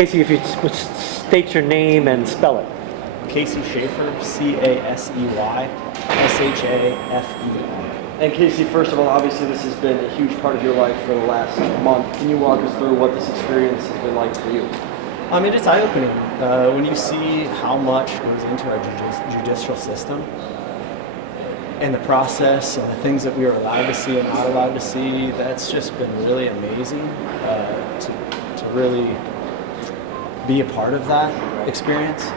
Casey, if you would state your name and spell it. Casey Schaefer, Casey Shaffer. And Casey, first of all, obviously this has been a huge part of your life for the last month. Can you walk us through what this experience has been like for you? I mean, it's eye-opening when you see how much goes into our judicial system and the process and the things that we are allowed to see and not allowed to see. That's just been really amazing to really be a part of that experience.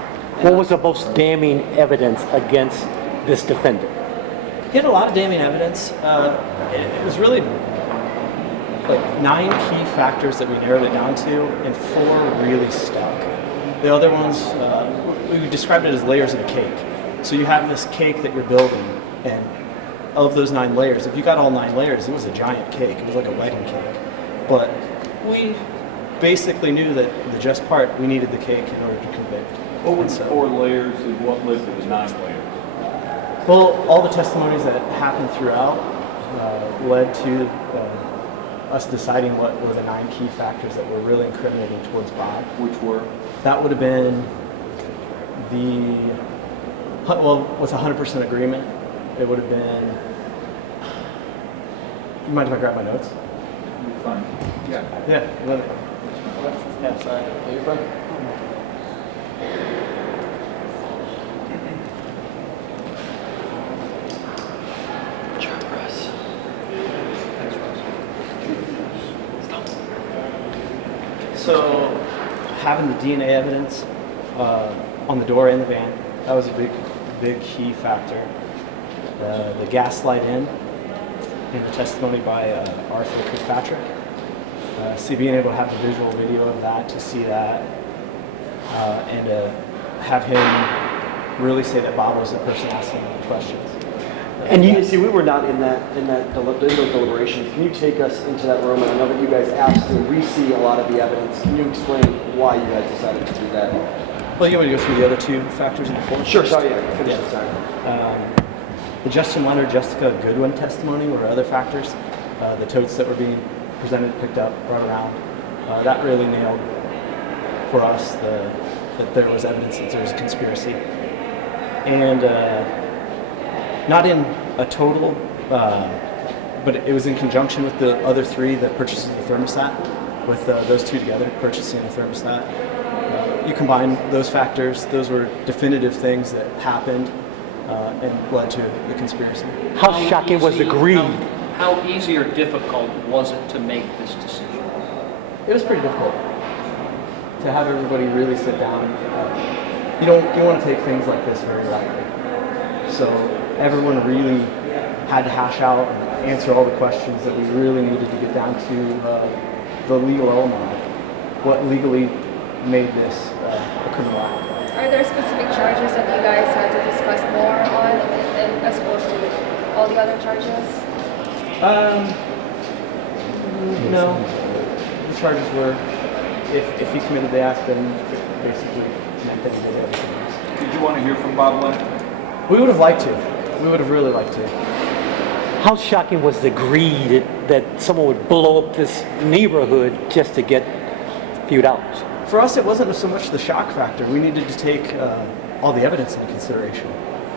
What was the most damning evidence against this defendant? He had a lot of damning evidence. It was really like 9 key factors that we narrowed it down to, and 4 really stuck. The other ones, we described it as layers of a cake. So you have this cake that you're building, and of those 9 layers, if you got all 9 layers, it was a giant cake. It was like a wedding cake. But we basically knew that the just part, we needed the cake in order to convict. What were the 4 layers and what led to the 9 layers? Well, all the testimonies that happened throughout led to us deciding what were the 9 key factors that were really incriminating towards Bob. Which were? That would have been with 100% agreement, it would have been, you mind if I grab my notes? You're fine. Yeah. Yeah. Yeah, sorry. Are you fine? So, having the DNA evidence on the door and the van, that was a big key factor. The gaslight in the testimony by Arthur Kirkpatrick. Being able to have the visual video of that, to see that, and have him really say that Bob was the person asking the questions. And you see, we were not in those deliberations. Can you take us into that room? And I know that you guys asked to re-see a lot of the evidence. Can you explain why you guys decided to do that? Well, you want to go through the other 2 factors in the 4? Sure. Sorry, yeah. Finish it. Sorry. The Justin Leonard, Jessica Goodwin testimony were other factors. The totes that were being presented, picked up, brought around. That really nailed for us that there was evidence that there was a conspiracy. And not in a total, but it was in conjunction with the other 3 that purchases the thermostat, with those 2 together, purchasing the thermostat. You combine those factors, those were definitive things that happened and led to the conspiracy. How shocking was the greed? How easy or difficult was it to make this decision? It was pretty difficult to have everybody really sit down. You want to take things like this very lightly. So everyone really had to hash out and answer all the questions that we really needed to get down to the legal element of it. What legally made this a criminal act. Are there specific charges that you guys had to discuss more on as opposed to all the other charges? No. The charges were, if he committed the act, then basically meant that he did everything else. Did you want to hear from Bob Leonard? We would have liked to. We would have really liked to. How shocking was the greed that someone would blow up this neighborhood just to get a few dollars? For us, it wasn't so much the shock factor. We needed to take all the evidence into consideration.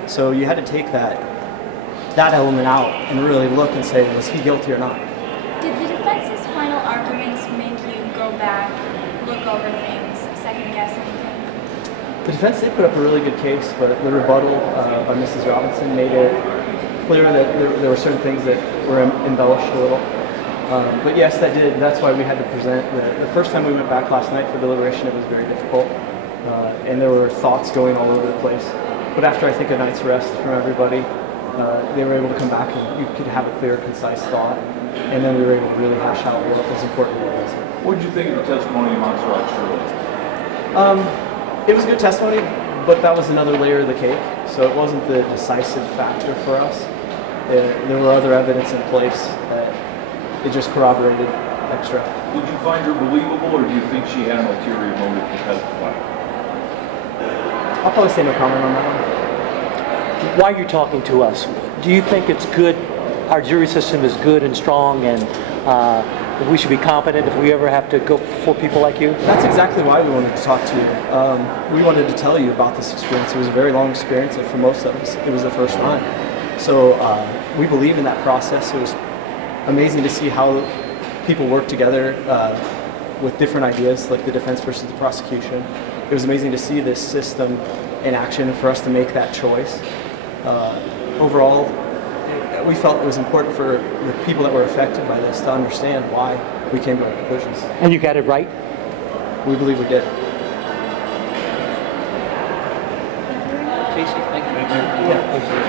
So you had to take that element out and really look and say, was he guilty or not? Did the defense's final arguments make you go back, look over things, second guess anything? The defense did put up a really good case, but the rebuttal by Mrs. Robinson made it clear that there were certain things that were embellished a little. But yes, that did. That's why we had to present. The first time we went back last night for deliberation, it was very difficult. And there were thoughts going all over the place. But after, I think, a night's rest from everybody, they were able to come back and you could have a clear, concise thought. And then we were able to really hash out what was important and what wasn't. What did you think of the testimony of Montserrat Shirley? It was a good testimony, but that was another layer of the cake. So it wasn't the decisive factor for us. There were other evidence in place that it just corroborated extra. Did you find her believable, or do you think she had an ulterior motive to testify? I'll probably say no comment on that one. Why are you talking to us? Do you think it's good, our jury system is good and strong, and that we should be confident if we ever have to go for people like you? That's exactly why we wanted to talk to you. We wanted to tell you about this experience. It was a very long experience, and for most of us, it was the first time. So we believe in that process. It was amazing to see how people work together with different ideas, like the defense versus the prosecution. It was amazing to see this system in action and for us to make that choice. Overall, we felt it was important for the people that were affected by this to understand why we came to our conclusions. And you got it right? We believe we did. Casey, thank you.